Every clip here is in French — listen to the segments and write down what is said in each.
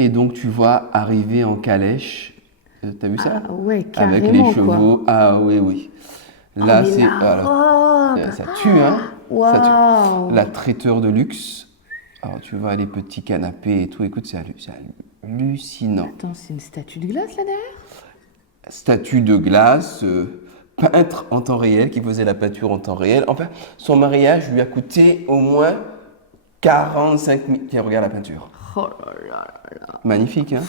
Et donc tu vois arriver en calèche, t'as vu ça? Ah ouais, Avec les carrément quoi. chevaux. Ah oui, oui. Oh Là, mais c'est. la Alors, robe! ça tue, hein? Ça tue. Waouh! La traiteur de luxe. Alors, tu vois les petits canapés et tout. Écoute, c'est hallucinant. Attends, c'est une statue de glace là derrière? Statue de glace, peintre en temps réel, qui faisait la peinture en temps réel. Enfin, son mariage lui a coûté au moins 45 000. Tiens, regarde la peinture. Oh là là. Magnifique, hein?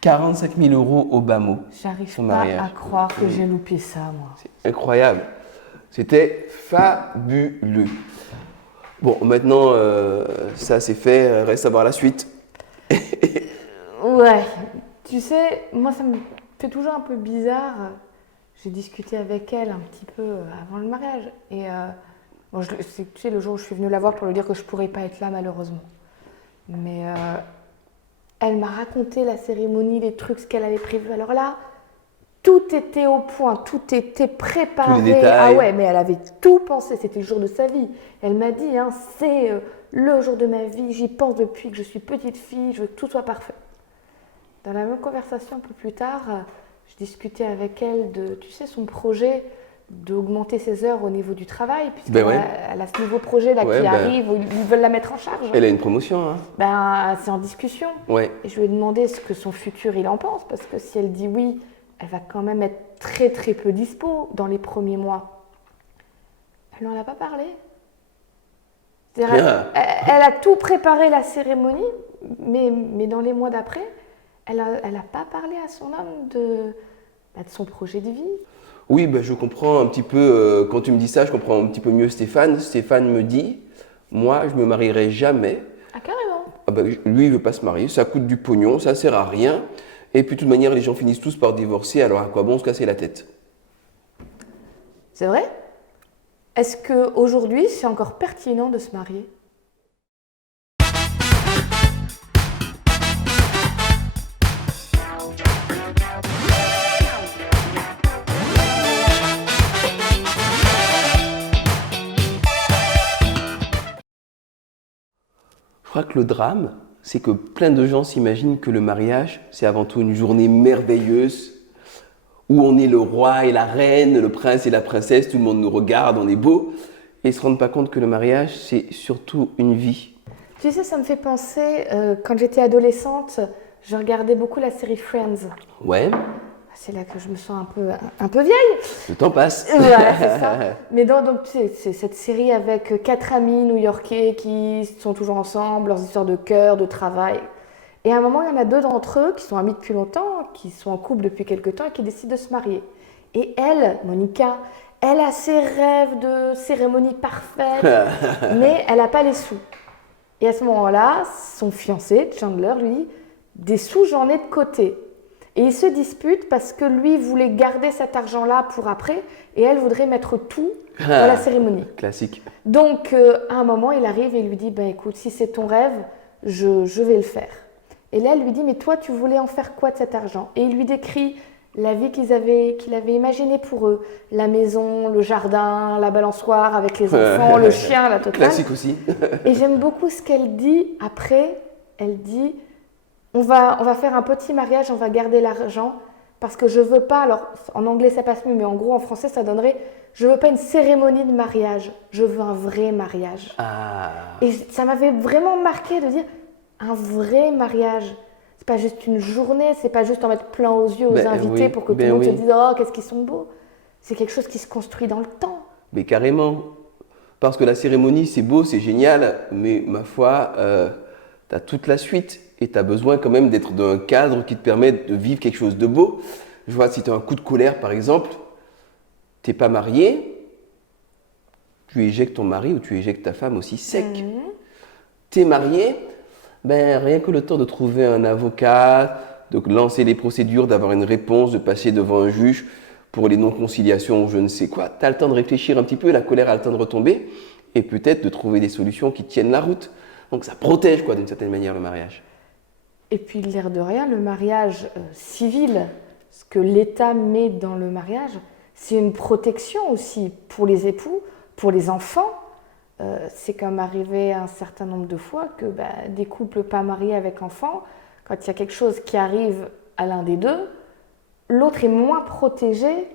45 000 euros au bas mot, J'arrive son pas à mariage. croire que j'ai loupé ça, moi. Incroyable. C'était fabuleux. Bon, maintenant, ça c'est fait, reste à voir la suite. Ouais, tu sais, moi ça me fait toujours un peu bizarre. J'ai discuté avec elle un petit peu avant le mariage. Et bon, tu sais, le jour où je suis venue la voir pour lui dire que je pourrais pas être là malheureusement. Mais elle m'a raconté la cérémonie, les trucs, ce qu'elle avait prévu. Alors là, tout était au point, tout était Tous les préparé. Ah détails. ouais, mais elle avait tout pensé, c'était le jour de sa vie. Elle m'a dit, hein, c'est le jour de ma vie, j'y pense depuis que je suis petite fille, je veux que tout soit parfait. Dans la même conversation, un peu plus tard, je discutais avec elle de, tu sais, son projet d'augmenter ses heures au niveau du travail, puisqu'elle Ben ouais. elle a ce nouveau projet là Ouais, qui ben, arrive, où ils veulent la mettre en charge. elle a une promotion, hein? Ben, c'est en discussion. Ouais. Et je lui ai demandé ce que son futur il en pense, parce que si elle dit oui, elle va quand même être très très peu dispo dans les premiers mois. Elle n'en a pas parlé. C'est-à-dire, elle a tout préparé la cérémonie, mais dans les mois d'après, elle a pas parlé à son homme de son projet de vie. Oui, ben, je comprends un petit peu, quand tu me dis ça, je comprends un petit peu mieux Stéphane. Stéphane me dit, moi, je me marierai jamais. Ah, carrément. Ah ben, lui, il veut pas se marier, ça coûte du pognon, ça sert à rien. Et puis, de toute manière, les gens finissent tous par divorcer, alors à quoi bon se casser la tête? C'est vrai? Est-ce qu'aujourd'hui, c'est encore pertinent de se marier? Je crois que le drame, c'est que plein de gens s'imaginent que le mariage, c'est avant tout une journée merveilleuse, où on est le roi et la reine, le prince et la princesse, tout le monde nous regarde, on est beau, et ils ne se rendent pas compte que le mariage, c'est surtout une vie. Tu sais, ça me fait penser, quand j'étais adolescente, je regardais beaucoup la série Friends. Ouais, C'est là que je me sens un peu vieille. le temps passe. Voilà, c'est ça. Mais donc, tu sais, c'est cette série avec 4 amis new-yorkais qui sont toujours ensemble, leurs histoires de cœur, de travail. Et à un moment, il y en a deux d'entre eux qui sont amis depuis longtemps, qui sont en couple depuis quelque temps et qui décident de se marier. Et elle, Monica, elle a ses rêves de cérémonie parfaite, mais elle n'a pas les sous. Et à ce moment-là, son fiancé, Chandler, lui dit, des sous, j'en ai de côté. Et ils se disputent parce que lui voulait garder cet argent-là pour après et elle voudrait mettre tout dans la cérémonie. Classique. Donc, à un moment, il arrive et il lui dit, ben écoute, si c'est ton rêve, je vais le faire. Et là, elle lui dit, mais toi, tu voulais en faire quoi de cet argent? Et il lui décrit la vie qu'il avait imaginée pour eux. La maison, le jardin, la balançoire avec les enfants, le chien, la totale. Classique aussi. Et j'aime beaucoup ce qu'elle dit après. Elle dit, on va faire un petit mariage, on va garder l'argent parce que je veux pas, alors en anglais ça passe mieux, mais en gros en français ça donnerait, je veux pas une cérémonie de mariage, je veux un vrai mariage. Ah. Et ça m'avait vraiment marqué de dire, un vrai mariage. C'est pas juste une journée, c'est pas juste en mettre plein aux yeux aux Ben invités oui, pour que tout ben le monde se oui. dise, oh qu'est-ce qu'ils sont beaux. C'est quelque chose qui se construit dans le temps. Mais carrément. Parce que la cérémonie, c'est beau, c'est génial, mais ma foi, tu as toute la suite. Et tu as besoin quand même d'être dans un cadre qui te permet de vivre quelque chose de beau. Je vois, si tu as un coup de colère, par exemple, tu n'es pas marié, tu éjectes ton mari ou tu éjectes ta femme aussi sec. Tu es marié, ben, rien que le temps de trouver un avocat, de lancer les procédures, d'avoir une réponse, de passer devant un juge pour les non-conciliations ou je ne sais quoi, tu as le temps de réfléchir un petit peu, la colère a le temps de retomber et peut-être de trouver des solutions qui tiennent la route. Donc ça protège quoi d'une certaine manière le mariage. Et puis l'air de rien, le mariage civil, ce que l'État met dans le mariage, c'est une protection aussi pour les époux, pour les enfants. C'est comme arrivé un certain nombre de fois que des couples pas mariés avec enfants, quand il y a quelque chose qui arrive à l'un des deux, l'autre est moins protégé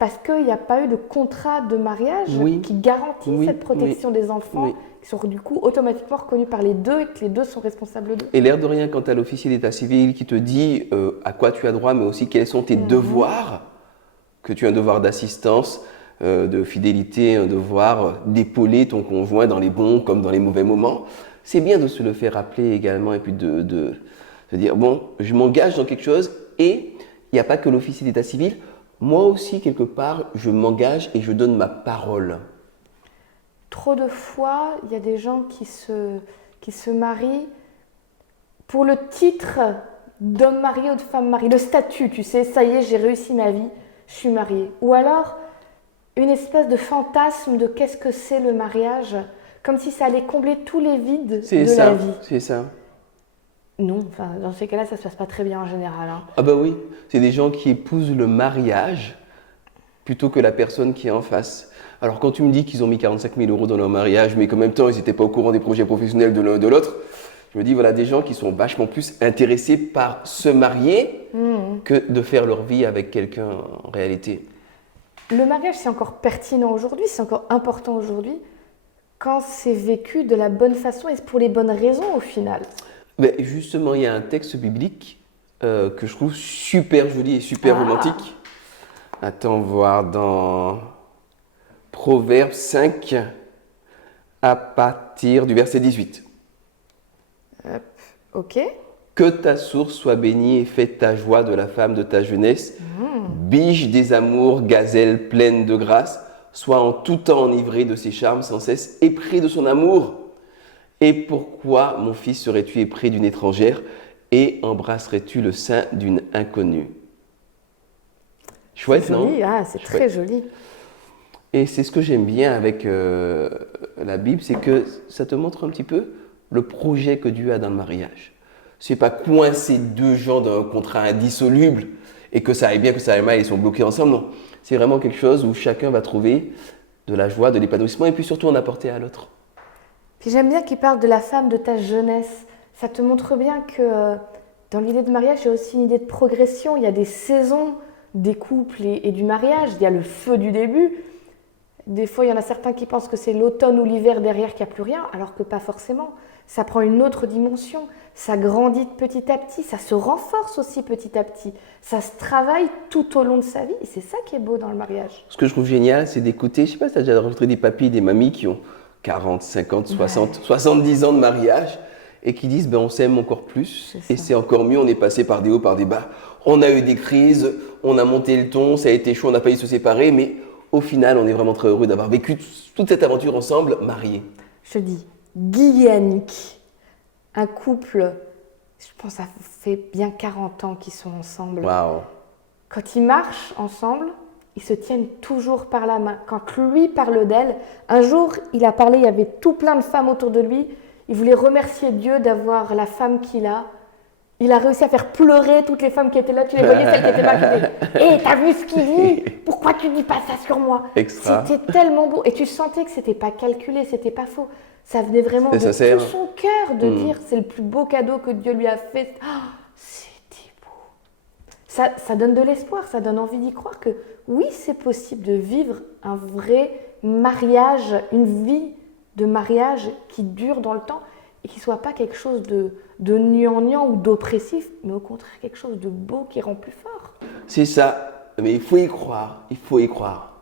parce qu'il n'y a pas eu de contrat de mariage qui garantit cette protection des enfants, qui sont du coup automatiquement reconnus par les deux et que les deux sont responsables d'eux. Et l'air de rien, quand tu as l'officier d'état civil qui te dit à quoi tu as droit, mais aussi quels sont tes devoirs, que tu as un devoir d'assistance, de fidélité, un devoir d'épauler ton conjoint dans les bons comme dans les mauvais moments, c'est bien de se le faire rappeler également et puis de dire, bon, je m'engage dans quelque chose et il n'y a pas que l'officier d'état civil, moi aussi, quelque part, je m'engage et je donne ma parole. Trop de fois, il y a des gens qui se marient pour le titre d'homme marié ou de femme mariée, le statut, tu sais, ça y est, j'ai réussi ma vie, je suis mariée. Ou alors, une espèce de fantasme de qu'est-ce que c'est le mariage, comme si ça allait combler tous les vides de la vie. C'est ça. Non, enfin, dans ces cas-là, ça ne se passe pas très bien en général. Hein. Ah bah oui, c'est des gens qui épousent le mariage plutôt que la personne qui est en face. Alors quand tu me dis qu'ils ont mis 45 000 € dans leur mariage, mais qu'en même temps, ils n'étaient pas au courant des projets professionnels de l'un et de l'autre, je me dis, voilà, des gens qui sont vachement plus intéressés par se marier que de faire leur vie avec quelqu'un en réalité. Le mariage, c'est encore pertinent aujourd'hui, c'est encore important aujourd'hui, quand c'est vécu de la bonne façon et pour les bonnes raisons au final. Mais justement, il y a un texte biblique que je trouve super joli et super romantique. Attends, voir dans Proverbes 5 à partir du verset 18. Ok. Que ta source soit bénie et fête ta joie de la femme de ta jeunesse. Biche des amours, gazelle pleine de grâce, sois en tout temps enivrée de ses charmes sans cesse, épris de son amour. Et pourquoi, mon fils, serais-tu épris d'une étrangère et embrasserais-tu le sein d'une inconnue? Chouette, non? C'est très joli. Et c'est ce que j'aime bien avec la Bible, c'est que ça te montre un petit peu le projet que Dieu a dans le mariage. C'est pas coincer deux gens dans un contrat indissoluble et que ça aille bien, que ça aille mal, ils sont bloqués ensemble, non. C'est vraiment quelque chose où chacun va trouver de la joie, de l'épanouissement et puis surtout en apporter à l'autre. Puis j'aime bien qu'il parle de la femme de ta jeunesse. Ça te montre bien que dans l'idée de mariage, il y a aussi une idée de progression. Il y a des saisons des couples et du mariage. Il y a le feu du début. Des fois, il y en a certains qui pensent que c'est l'automne ou l'hiver derrière qu'il n'y a plus rien, alors que pas forcément. Ça prend une autre dimension. Ça grandit petit à petit. Ça se renforce aussi petit à petit. Ça se travaille tout au long de sa vie. Et c'est ça qui est beau dans le mariage. Ce que je trouve génial, c'est d'écouter, je ne sais pas si tu as déjà rencontré des papis et des mamies qui ont 40, 50, 60, 70 ans de mariage et qui disent on s'aime encore plus et c'est encore mieux, on est passé par des hauts, par des bas. On a eu des crises, on a monté le ton, ça a été chaud, on n'a pas eu se séparer, mais au final, on est vraiment très heureux d'avoir vécu toute cette aventure ensemble, mariés. Je te dis, Guy et Annick, un couple, je pense que ça fait bien 40 ans qu'ils sont ensemble. Waouh. Quand ils marchent ensemble, ils se tiennent toujours par la main. Quand lui parle d'elle, un jour, il a parlé, il y avait tout plein de femmes autour de lui. Il voulait remercier Dieu d'avoir la femme qu'il a. Il a réussi à faire pleurer toutes les femmes qui étaient là. Tu les voyais, celles qui étaient là, qui étaient « Hé, t'as vu ce qu'il dit? Pourquoi tu dis pas ça sur moi ?» Extra. C'était tellement beau. Et tu sentais que c'était pas calculé, c'était pas faux. Ça venait vraiment de tout son cœur de dire « C'est le plus beau cadeau que Dieu lui a fait. Oh, » C'était beau. Ça donne de l'espoir, ça donne envie d'y croire que oui, c'est possible de vivre un vrai mariage, une vie de mariage qui dure dans le temps et qui ne soit pas quelque chose de gnangnan ou d'oppressif, mais au contraire quelque chose de beau qui rend plus fort. C'est ça, mais il faut y croire, il faut y croire.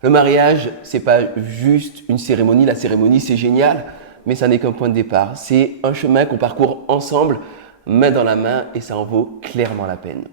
Le mariage, c'est pas juste une cérémonie, la cérémonie c'est génial, mais ça n'est qu'un point de départ. C'est un chemin qu'on parcourt ensemble, main dans la main, et ça en vaut clairement la peine.